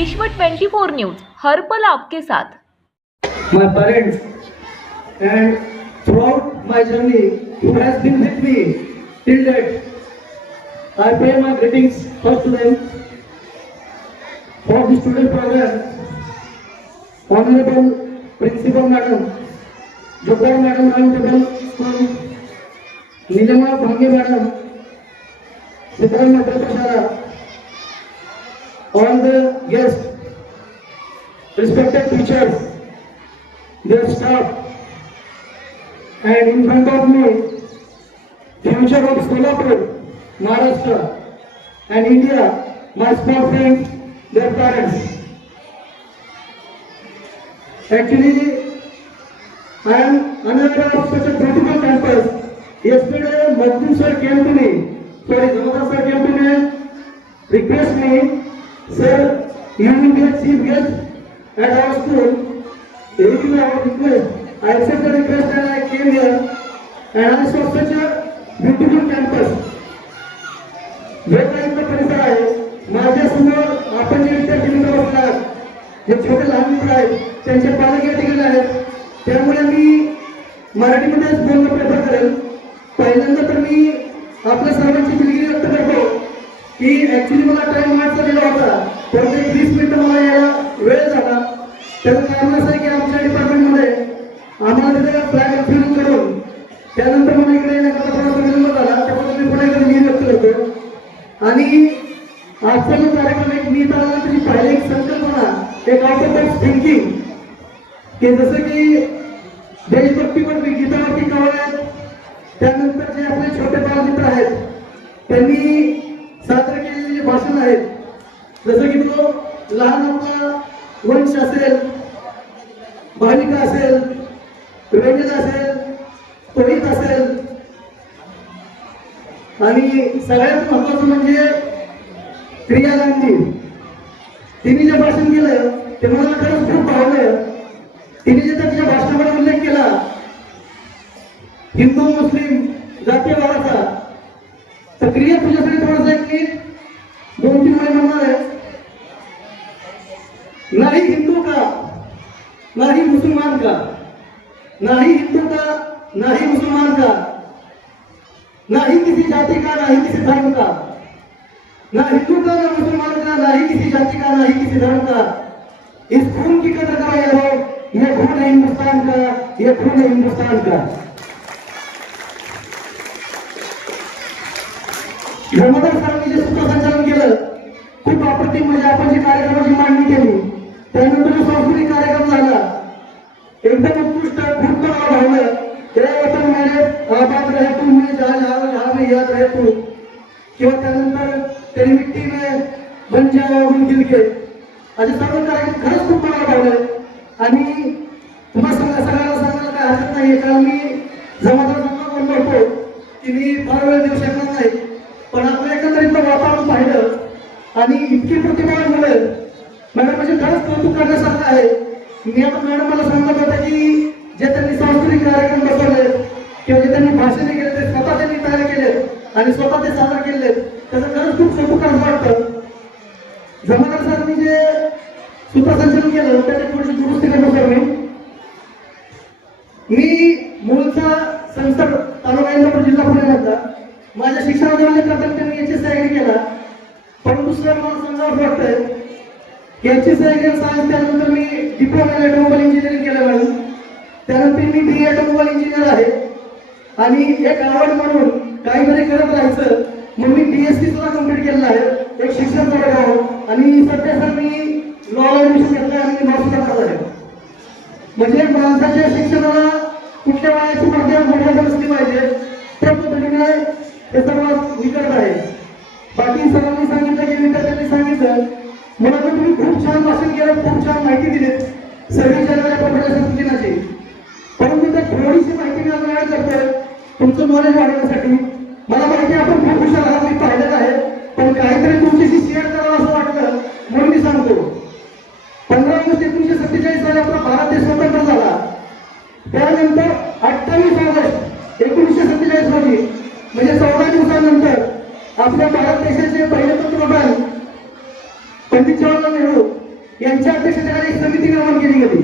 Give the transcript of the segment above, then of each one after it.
विश्व 24 न्यूज हर पल आपके साथ my parents, and throughout my journey, who has been with me till date. I pay my greetings first to them for the student program. Honorable Principal Madam, Jokar Madam Roundtable School, Nilama Bhange Madam, Sitaram Madhya all the yes respected teachers, their staff and in front of me future of Solapur, Maharashtra and India, my small friends, their parents. Actually, I am another of such a beautiful campus. Yesterday, Madhu sir came to me, sorry, Zamata sir came to me, request me, sir, Even will be chief guest at our school. Taking our request, I accept the request and I came here and I saw such a beautiful campus. जो काही इथं परिसर आहे माझ्या आपण जे विद्यार्थी मित्र बसलात जे छोटे लहान मित्र आहेत त्यांचे पालक या ठिकाणी आहेत त्यामुळे मी मराठीमध्येच बोलणं प्रेफर करेल पहिल्यांदा तर मी आपल्या सर्वांची दिलगिरी व्यक्त करतो की ऍक्च्युली मला टाइम आठचा दिला होता परंतु ते वीस मिनिटं मला यायला वेळ झाला. त्याचं कारण असं आहे की आमच्या डिपार्टमेंटमध्ये आम्हाला तिथे फ्लॅग फिरून करून त्यानंतर मला इकडे येण्याकरता विलंब झाला मी पुन्हा एकदा आणि आजचा जो कार्यक्रम एक मी त्याला तुझी पहिली एक संकल्पना एक आउट ऑफ थिंकिंग की जसं की देशभक्तीपर गीतावरती कवळ आहेत त्यानंतर जे आपले छोटे बालमित्र आहेत त्यांनी सादर केलेले जे भाषण आहेत जसं की तो लहान आपला वंश असेल बालिका असेल वेगळ असेल तोहित असेल. आणि सगळ्यात महत्वाचं म्हणजे प्रिया गांधी. तिने जे भाषण केलं ते मला खरंच खूप भावलं तिने जे त्याच्या भाषणामध्ये उल्लेख केला हिंदू मुस्लिम जातीय वाराचा तर क्रिया तुझ्यासाठी थोडंसं नाही मुसलमान का नाही हिंदू का नाही मुसलमान का नहीं किसी जाति का नहीं किसी धर्म का, ना हिंदू का, ना मुसलमान का, ना ही किसी जाति का, ना ही किसी धर्म का। इस खून की कदर करो यारो ये खून है हिंदुस्तान का, ये खून है हिंदुस्तान का। धर्मदार सरांनी जे सूत्रसंचालन केलं खूप अप्रतिम म्हणजे आपण जी कार्यक्रमाची मांडणी केली त्यानंतर सांस्कृतिक कार्यक्रम झाला? एकदम उत्कृष्ट खूप मला भावलं हे वतन मेरे आबाद रहे तू मी जहाँ जहाँ जहाँ में याद रहे तू किंवा त्यानंतर त्यांनी मिट्टी में बन जाओ दिल के असे सर्व कार्यक्रम खरंच खूप मला भावले आणि तुम्हाला सगळ्या सगळ्यांना सांगायला काय हरकत नाही कारण मी जमादार सांगा बोललो होतो की मी फार वेळ देऊ शकणार नाही. पण आपलं एकंदरीत वातावरण पाहिलं आणि इतकी प्रतिभा मुळे मॅडम म्हणजे खरंच कौतुक करण्यासारखं आहे मी आता मॅडम मला त्यांनी जे त्यांनी सांस्कृतिक कार्यक्रम बसवले किंवा जे त्यांनी भाषणे केले ते स्वतः त्यांनी तयार केले आणि स्वतः ते सादर केले त्याचं खरंच खूप कौतुक वाटतं. जमादार सरांनी जे सूत्रसंचलन केलं त्याने थोडीशी दुरुस्ती करतो सर मी मी मूळचा संसद तालुका इंदापूर जिल्हा पुण्यामधला. माझ्या शिक्षणामध्ये करताना त्यांनी याची सह्याद्री केला. परंतु सर मला समजावं वाटतंय याची सह्याद्री सायन्स त्यानंतर मी डिप्लोमा इन ऑटोमोबाईल इंजिनिअरिंग केलं मॅडम. त्यानंतर मी बी ऑटोमोबाईल इंजिनियर आहे. आणि एक आवड म्हणून काहीतरी करत राहायचं मग मी बीएससी सुद्धा कंप्लीट केलेलं आहे. एक शिक्षण करावं आणि सध्या सर मी लॉ ऍडमिशन घेतलं आणि मास्टर करत आहे. म्हणजे माणसाच्या शिक्षणाला कुठल्या वयाची मर्यादा मोठ्या असली पाहिजे त्या पद्धतीने हे सर्व निकट आहे. बाकी सर्वांनी सांगितलं की विद्यार्थ्यांनी सांगितलं मला तर तुम्ही खूप छान भाषण केलं खूप छान माहिती दिली सव्वीस जानेवारी प्रजासत्ताक दिनाची परंतु त्या थोडीशी माहिती मी करतोय. तुमचं नॉलेज वाढवण्यासाठी. मला माहिती आपण खूप हुशार आहात मी पाहिलेलं आहे. पण काहीतरी तुमच्याशी शेअर करावं असं वाटलं म्हणून मी सांगतो. पंधरा ऑगस्ट एकोणीसशे सत्तेचाळीस साली आपला भारत देश स्वतंत्र झाला. त्यानंतर अठ्ठावीस ऑगस्ट एकोणीसशे सत्तेचाळीस रोजी म्हणजे चौदा दिवसानंतर आपल्या भारत देशाचे पहिले पंतप्रधान पंडित जवाहरलाल नेहरू यांच्या अध्यक्षतेखाली समिती निर्माण केली गेली.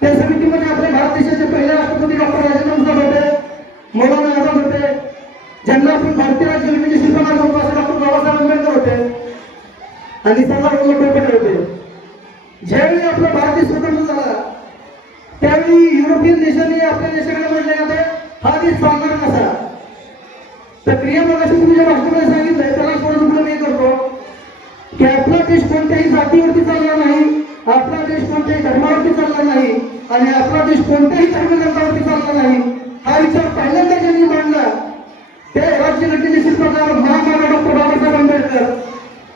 त्या समितीमध्ये आपल्या भारत देशाचे पहिले राष्ट्रपती डॉक्टर राजेंद्र प्रसाद होते मौलाना आझाद होते ज्यांना आपण भारतीय राज्यघटनेचे शिल्पकार म्हणतो असे डॉक्टर बाबासाहेब आंबेडकर होते आणि सरदार वल्लभभाई पटेल होते. ज्यावेळी आपला भारत देश स्वतंत्र झाला त्यावेळी युरोपियन देशांनी आपल्या देशाकडे म्हटले जाते हा देश चालणार कसा? तर क्रिया मगाशी तुम्ही ज्या भाषणामध्ये सांगितलंय त्याला थोडं तुला मी करतो. की आपला देश कोणत्याही जातीवर कोणत्याही धर्मावरती चालला नाही आणि आपला देश कोणत्याही धर्मग्रंथावरती चालला नाही हा विचार पहिल्यांदा ज्यांनी मांडला ते राज्यघटनेचे शिल्पकार महामानव डॉक्टर बाबासाहेब आंबेडकर.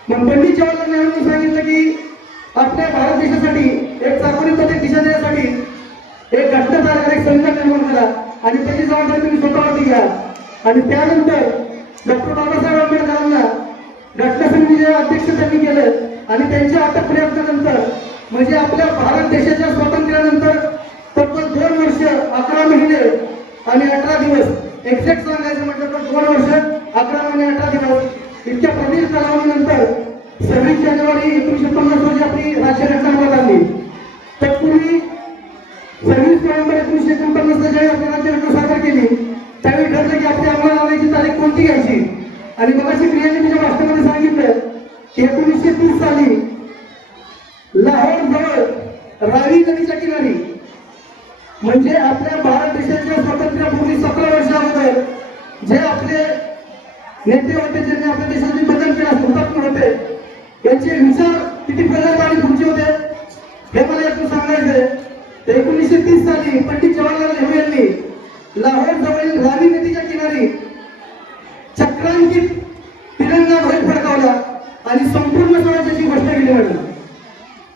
मग पंडित जवाहरलाल नेहरूंनी सांगितलं की आपल्या भारत देशासाठी एक चाकोरीपद्धत दिशा देण्यासाठी एक घटना तयार एक संघ निर्माण करा आणि त्याची जबाबदारी तुम्ही स्वतःवरती घ्या. आणि त्यानंतर डॉक्टर बाबासाहेब आंबेडकरांना घटना समितीचे अध्यक्ष त्यांनी केलं आणि त्यांच्या अटक प्रयत्नानंतर म्हणजे आपल्या भारत देशाच्या स्वातंत्र्यानंतर तब्बल दोन वर्ष अकरा महिने आणि अठरा दिवस एक्झॅक्ट सांगायचं म्हटलं तर दोन वर्ष अकरा महिने अठरा दिवस इतक्या प्रदीर्घ कालावधीनंतर सव्वीस जानेवारी एकोणीशे पन्नास रोजी आपली राज्यघटना अंमलात आली. तत्पूर्वी सव्वीस नोव्हेंबर एकोणीशे एकोणपन्नासला ज्यावेळी आपण राज्यघटना सादर केली त्यावेळी ठरलं की आपली अंमलात आणायची तारीख कोणती घ्यायची? आणि मग अशी क्रियाने तिच्या भाषणामध्ये सांगितलं की एकोणीसशे तीस साली लाहोर जवळ रावी नदीच्या किनारी. म्हणजे आपल्या भारत देशाच्या स्वातंत्र्यापूर्वी सतरा वर्ष अगोदर जे आपले नेते होते ज्यांनी आपल्या देशाचे बदल केला हुतात्मा होते यांचे विचार किती प्रगत आणि तुमचे होते हे मला यातून सांगायचंय. तर एकोणीसशे तीस साली पंडित जवाहरलाल नेहरू यांनी लाहोर जवळील रावी नदीच्या किनारी चक्रांकित तिरंगा बाहेर फडकावला आणि संपूर्ण स्वराज्याची घोषणा केली म्हणून.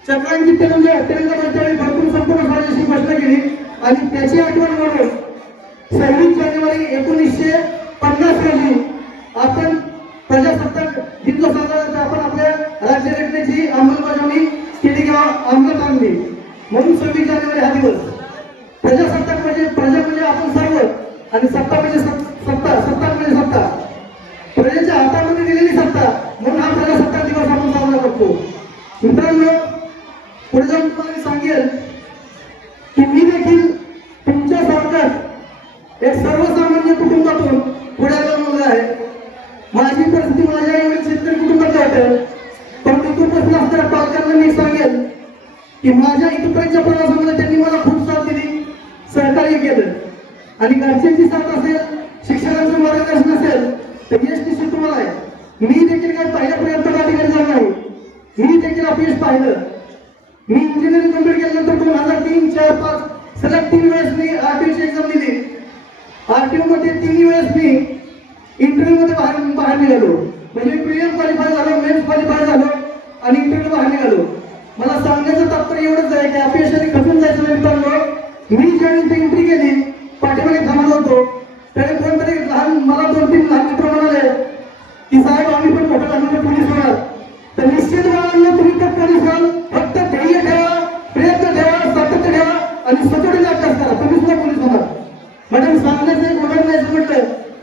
चक्रांकित तिरंगा तिरंगा त्यावेळी भरपूर संपूर्ण स्वराज्याची घोषणा केली आणि त्याची आठवण म्हणून सव्वीस जानेवारी एकोणीसशे पन्नास रोजी आपण प्रजासत्ताक दिन जो साजरा करतो आपण आपल्या राज्यघटनेची अंमलबजावणी केली किंवा अंमलात आणली. म्हणून सव्वीस जानेवारी हा दिवस प्रजासत्ताक म्हणजे प्रजा म्हणजे आपण सर्व आणि सत्ता म्हणजे सत- सत्ता सत्ता म्हणजे सत्ता प्रजेच्या हातामध्ये दिलेली सत्ता म्हणून हा प्रजासत्ताक दिवस आपण साजरा करतो मित्रांनो पुढे जाऊन तुम्हाला मी सांगेल की मी देखील तुमच्यासारखंच एक सर्वसामान्य कुटुंबातून पुढे जाऊन मुलगा आहे. माझी परिस्थिती माझ्या एवढी शेतकरी कुटुंबात वाटेल पण तिथून बसला असताना पालकांना मी सांगेल की माझ्या इथपर्यंतच्या प्रवासामध्ये त्यांनी मला खूप साथ दिली सहकार्य केलं. आणि घरच्यांची साथ असेल शिक्षकांचं मार्गदर्शन असेल तर यश निश्चित तुम्हाला आहे. मी देखील काही पहिल्यापर्यंत त्या ठिकाणी जाणार नाही. मी देखील अपयश पाहिलं. मी इंजिनिअरिंग कंप्लीट केल्यानंतर दोन हजार तीन चार पाच सलग तीन वेळेस मी आरटीओची एक्झाम दिली आरटीओ मध्ये तिन्ही वेळेस मी इंटरव्ह्यू मध्ये बाहेर बाहेर निघालो. म्हणजे प्रिलियम क्वालिफाय झालो मेन्स क्वालिफाय झालो आणि इंटरव्ह्यू बाहेर निघालो. मला सांगण्याचं तात्पर्य एवढंच आहे की अपयशाने खचून जायचं नाही मित्रांनो. मी ज्यावेळी एंट्री केली पाठीमागे थांबलो होतो. त्याने कोणतरी लहान मला दोन तीन लहान मित्र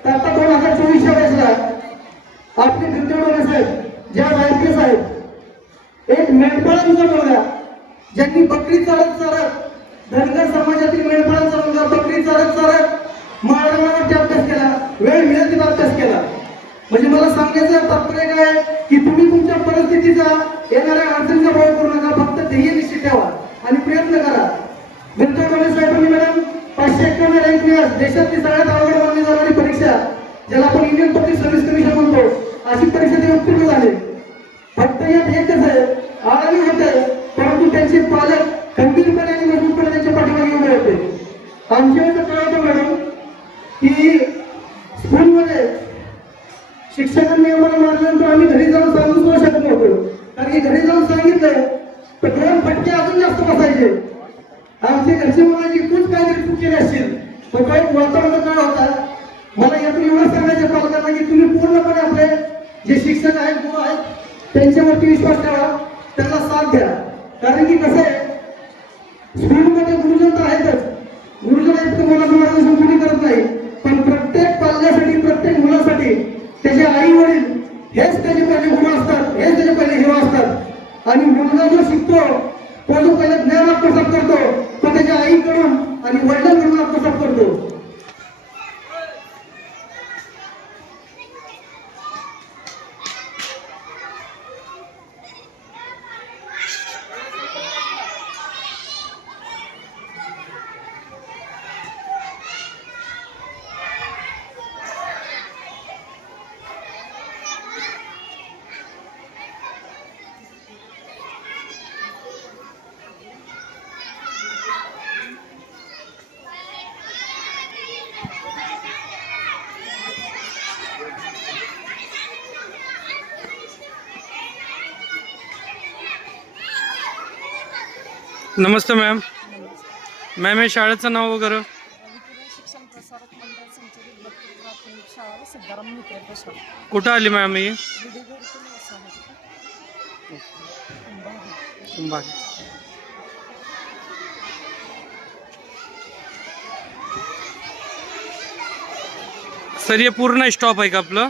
तर आता दोन हजार चोवीसच्या वेळेसला आपले गिरतेडोळे साहेब ज्या बायके साहेब एक मेंढपाळांचा मुलगा ज्यांनी बकरी चालत चालत धनगर समाजातील मेंढपाळांचा मुलगा बकरी चालत चालत महाराष्ट्रावरती अभ्यास केला वेळ मिळेल तिथं अभ्यास केला. म्हणजे मला सांगायचं तात्पर्य काय की तुम्ही तुमच्या परिस्थितीचा येणाऱ्या अडचणीचा भोग करू आळावी होते परंतु त्यांचे पालक खंबीरपणे आणि मजबूतपणे त्यांच्या पाठीमागे उभे होते. आमच्या वेळेस काय होतं मॅडम की स्कूलमध्ये शिक्षकांनी आम्हाला मारल्यानंतर आम्ही घरी जाऊन सांगू सुद्धा शकत नव्हतो कारण की घरी जाऊन सांगितलं तर दोन फटके अजून जास्त बसायचे. आमचे घरचे मुलांची खूप काहीतरी चूक केली असतील पण काही वातावरण काय होता. मला यातून एवढं सांगायचं पालकांना की तुम्ही पूर्णपणे आपले जे शिक्षक आहेत गुरु आहेत त्यांच्यावरती विश्वास ठेवा. त्यांना साथ द्या. कारण की कसं आहे स्कूलमध्ये गुरुजन तर आहेतच. गुरुजन आहेत तर मला समाजापासून कुणी करत नाही. पण प्रत्येक पाल्यासाठी प्रत्येक मुलासाठी त्याचे आई वडील हेच त्याचे पहिले गुरु असतात हेच त्याचे पहिले हिरो असतात. आणि मुलगा जो शिकतो तो जो पहिले ज्ञान आत्मसात करतो तो त्याच्या आईकडून आणि वडिलांकडून आत्मसात करतो. नमस्ते मॅम. मॅम हे शाळेचं नाव वगैरे? रविपुरा शिक्षण प्रसारक मंडळ संचलित भक्ती प्राथमिक शाळा सिद्धाराम मित्र प्रसाद कुठं आली मॅम ही? सर हे पूर्ण स्टॉप आहे का आपलं?